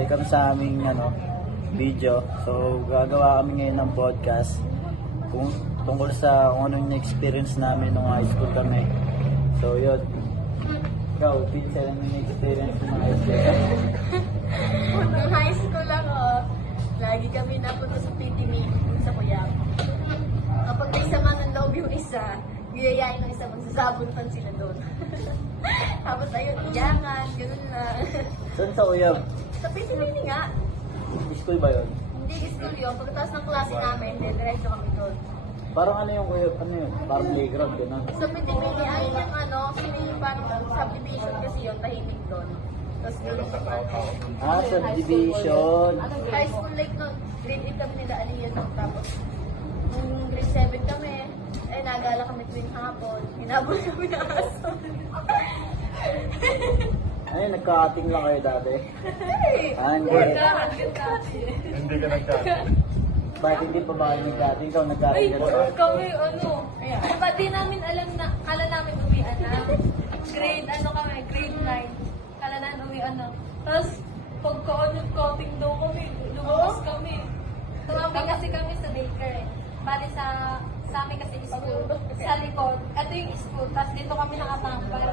welcome sa aming video. So, gagawa kami ngayon ng podcast tungkol sa kung anong experience namin nung high school kami. So, yun. Ikaw, Pinsel, anong experience nung high school kami? Nung high school ako, lagi kami napunta sa picnic sa Kuyang. Kapag may sama ng loob yung isa, giyayain ng isa, magsasabuntan sila doon. Tapos ayun, iyangan, ganun lang. Saan sa Uyab? Sa picnic nga, School ba yun? hindi school yun. Pagkatapos ng klase namin, diretso kami doon. Parang ano yung Uyab? Ano yun? Parang playground, gano'n. Sa picnic, ay yung parang subdivision kasi yun, tahimik doon. Tapos doon, Subdivision. high school like no, grade 8 kami nila Aliyah. Tapos, nung grade 7 kami, ay nagala kami tuwing hapon. Hinabol kami ng aso. Ayun, nagka-cutting lang kayo dati. Hey! Hindi. Hindi ka nagkakaroon. Bakit hindi pa ba kayo nag-cutting? Ikaw nag-cutting ka ba? Kami, pati namin alam na, kala namin uwian na. Grade 9. Kala namin uwian na. Tapos, pagka-cutting daw kami, lumabas kami. Tumambay kasi kami sa baker eh. Bali sa amin kasi school, sa likod. Ito yung school, tapos dito kami nakatambay.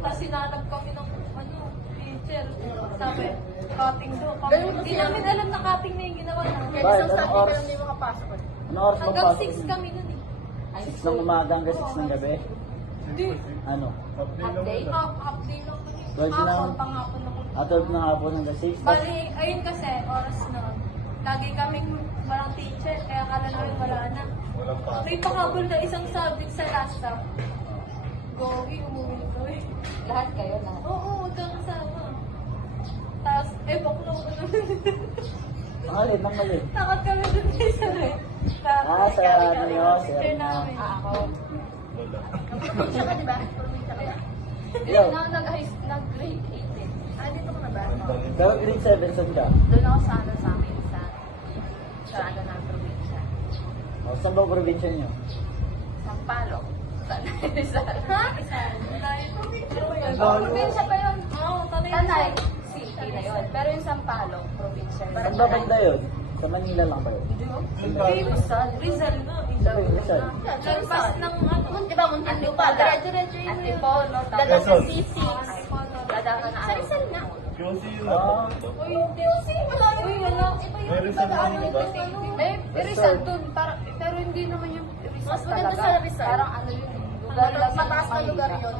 Tapos sinanap kami ng, teacher. Sabi, cutting daw kami. Hindi namin alam na cutting na yung ginawa namin. Kaya Bakit? isang sabi Anong ka oras? lang may makapasok. Ano oras Hanggang magpasok? 6 kami nun eh. 6 ng umaga hanggang 6 ng gabi? Hindi. Ano? Half day lang kami. 12 Hapon, lang? panghapon ako. 12 ng hapon hanggang 6? Bali, ayun kasi, oras na. Lagi kaming walang teacher, kaya kala namin wala na. Walang pa. May pakabol na isang subject sa last stop. Gogi, umuwi kami. Lahat kayo na. Oo, kasama. Tapos, baklo ko naman. Ang alin, ang alin. Takot kami dun sa isa rin. Sa ano nyo, sir? Teacher namin. Ako. Wala. Probinsya ka, di ba? Probinsya ka ba? Ikaw, Nag-grade 8 din. Dito ka na ba? pero grade 7, saan ka? Doon ako sa amin sa ng probinsya. O, saan ba probinsya nyo? Sampalo. Ha? Isa. Probinsya pa yun. Oo, tanay. Tanay. City na yun. Pero yung Sampalo, probinsya. Saan ba banda yun? Sa Manila lang ba yun? Rizal na. Sa Rizal. Lagpas ng ano. Di ba, Antipolo. Diretso-diretso yun. Antipolo. Dadang sa Quezon. C6. Dadang na sa Rizal na. QC yun Ah. Uy, hindi kasi wala yun. Uy, wala. Ito yung May Rizal pag-ano naman, nito diba? sa ano. Rizal dun. Pero hindi naman yung Rizal Mas maganda talaga. sa Rizal. Parang ano yun. Lugar lang. Mataas na lugar yun.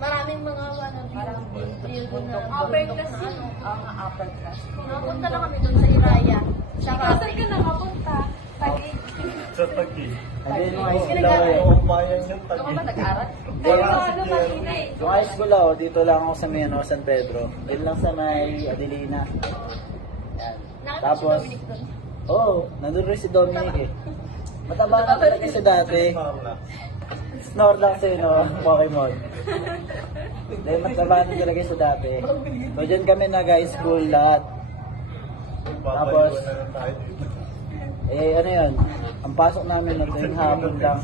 Maraming mga parang building na Upper class yun. Ang upper class. Napunta lang kami dun sa Iraya. Sa Ikaw saan ka nakapunta? Taguig. Sa Tagi. Hindi, nung high school ako eh. Oo, bayan yung Ikaw Tagi. ba nag-aral? Tayo ano kanina eh. Nung high school ako, dito lang ako sa Meno, San Pedro. Doon lang sa may Adelina. Yan. Tapos, nandun rin si Dominic eh. Mataba na talaga siya dati. Snorlax eh, no? Pokemon. Dahil mataba na talaga siya dati. So, dyan kami nag-high school lahat. Tapos, ano yun? Ang pasok namin na tuwing hapon lang.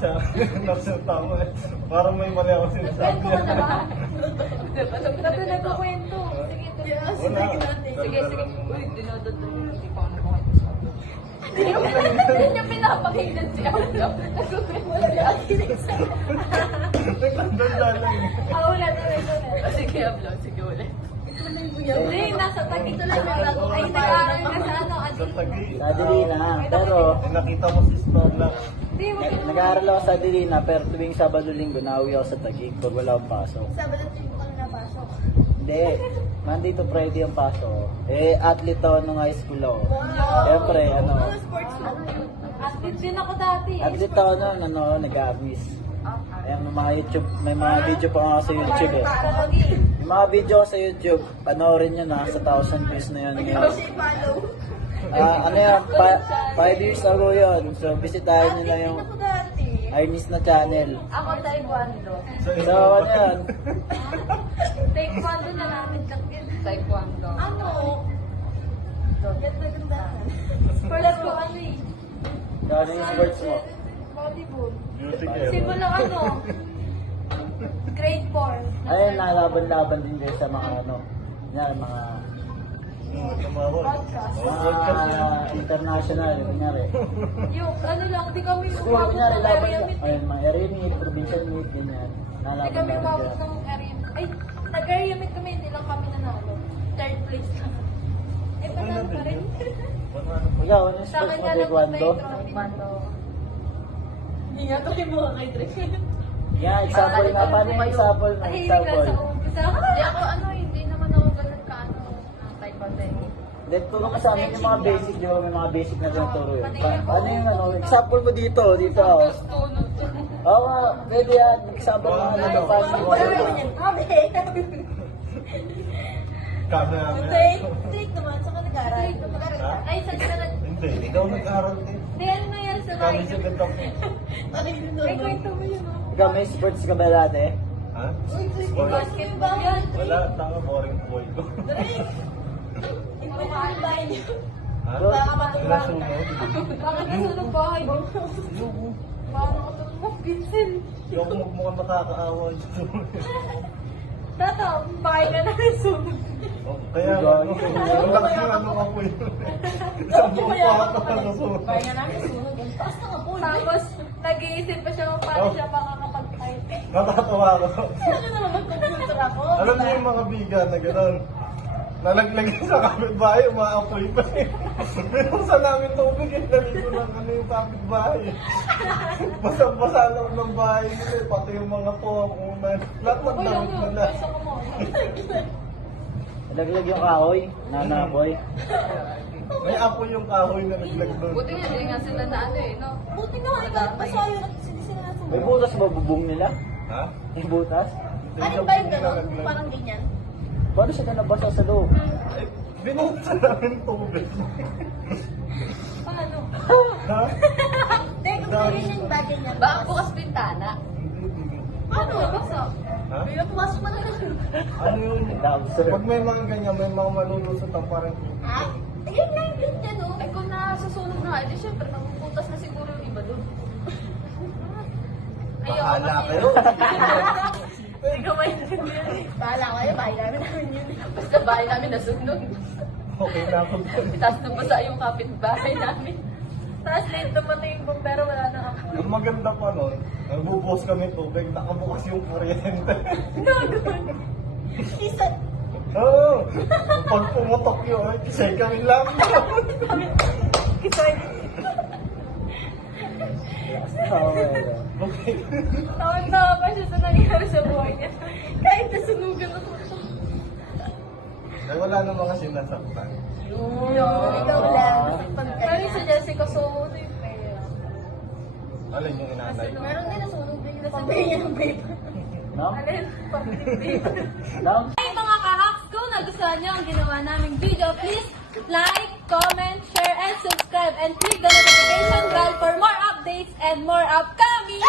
Nasa tama eh. Parang may mali ako sinasabi. Ba't nagkukwento? Sige, Wala. Sige. Uy, dinodot na yun. Hindi ko ano makita. Hindi niya pinapakinggan si Aldo. Nagkukwento si Aldo. Nagtanda lang eh. Ulit. Sige, Aldo. Sige, ulit. Hindi, nasa Taguig lang. Ay, nag-aaral ka sa ano, Sa Tagi. Sa Adelina. Pero, Eh, nakita mo si Snorlax. Hindi, nag-aaral ako sa Adelina, pero tuwing Sabado-Linggo, nauwi ako sa Taguig pag wala akong pasok. Sabado din ko na napasok. Hindi. Monday to Friday ang pasok. Athlete ako nung high school ako. Siyempre, Sportsman. athlete din ako dati. athlete ako nung, nag-armis. Ayan, may mga video pa ako sa YouTube eh. Pogi. Yung mga video ko sa YouTube, panoorin nyo na, sa 1,000 views na yun ngayon. follow. Ano yan, 5 years ago yun. So, bisitahin nyo na yung Ako dati. Armis na channel. Ako taekwondo. So, ano yan? Taekwondo na namin kakit. Taekwondo. Ano? Ganda-ganda. Sports ko ano eh. Ano yung sports mo? Volleyball. Beauty care. Simula ano? Grade 4. Ayun, nalaban-laban din kayo sa mga yan, mga Tumawag. Podcast. Mga international, kunyari. Yung ano lang, di kami Kung umabot kunyari, ng dapat, area meet. ayun, mga area meet, provincial meet, ganyan. Hindi Nalaban kami namin umabot dyan. ng area meet. Ay, nag-area meet kami, hindi lang kami nanalo. Third place lang. Eh, panalo pa rin. Ikaw, ano yung Sa sports akin mo, nga lang Taekwondo? Taekwondo. Hindi nga to yung mga kay Dre. Yeah, example na. Paano yung example na? Ay, lang Example. sa umpisa. Hindi ako hindi naman ako ganun ka taekwondo. Then, turo ka sa amin yung mga basic, di ba? May mga basic na tinuturo yun. Ano yung ano? Example mo dito, dito. Tapos tunod. Oo, nga, pwede yan. Example na ano, paano mo. Camera. Straight naman, saka nag-aaral. Nag-aaral ka. Ay, sa ganun. Hindi, ikaw nag-aaral din. Di, ano na yan sa Kami bahay? sa ganda ko. Ay, kwento mo yun. oh. Ikaw, may sports ka ba dati? Ha? Basketball yan. Wala, tanga boring boy ko. Ikaw yung bahay niyo. Ha? Baka matulog. Nasunog. Bakit nasunog bahay mo? Baka nakatulog mo, Vincent. Hindi ako mukhang makakaawa dito. Tata, bahay ka na nasunog. Oh, kaya ano, ang laki ng ano ako yun. Isang buong pa ako nasunog. Bahay nga namin sunog. Taas na nga po. Tapos, nag-iisip pa siya kung paano siya makakapag-fight. Natatawa ako. Ano na naman computer ako? Alam niyo yung mga biga na gano'n. Nalaglag sa kapitbahay, umaapoy pa eh. Binuksan namin tubig, eh, naligo ng ano yung kapitbahay. Basang-basa lang ng bahay nila, eh, pati yung mga puwakunan. Lahat ng Uy, damit ano, nila. basta ko mo. Nalaglag yung kahoy, nanaboy. May apoy yung kahoy na naglag doon. Buti nga, hindi nga sila na ano eh, no? Buti nga, ikaw pasayo at sila May butas ba bubong nila? Ha? Yung butas? Ano ba yung gano'n? Parang ganyan. Paano siya ka nabasa sa loob? Ay, binuksan namin tubig. Paano? Ha? Teka, kung ganyan yung bagay niya. Baka bukas bintana. Paano? Basta. Ha? May pumasok mo na lang. Ano yun? Na-observe. Pag may mga ganyan, may mga malulusot ang parang Ha? Ayun lang yun dyan, oh. Ay, kung nasusunog na, edi syempre, napuputas na siguro yung iba doon. bahala kayo. Hindi ko maintindihan. Bahala kayo, bahay namin yun. Basta bahay namin nasunog. Okay na ako. Tapos nabasa yung kapitbahay namin. Tapos late naman na yung bombero, wala na ako. Ang maganda pa nun, nagbubuhos kami tubig, nakabukas yung kuryente. Isa, Oo! Pag pumutok yun, kasi kami lang. Okay. Okay. Tawa-tawa pa siya sa nangyari sa buhay niya. Kahit nasunugan ako siya. Ay, wala namang kasi nasaktan. ikaw lang. Pero sa Jessica, so ano yung pera? Alin yung inanay? Meron din nasunog din yung sabihin niya ng babe. No? Alin? Pag-ibig. No? Hey mga ka-hacks, kung nagustuhan nyo ang ginawa naming video, please like, comment, share, and subscribe. And click the notification bell for more updates and more upcoming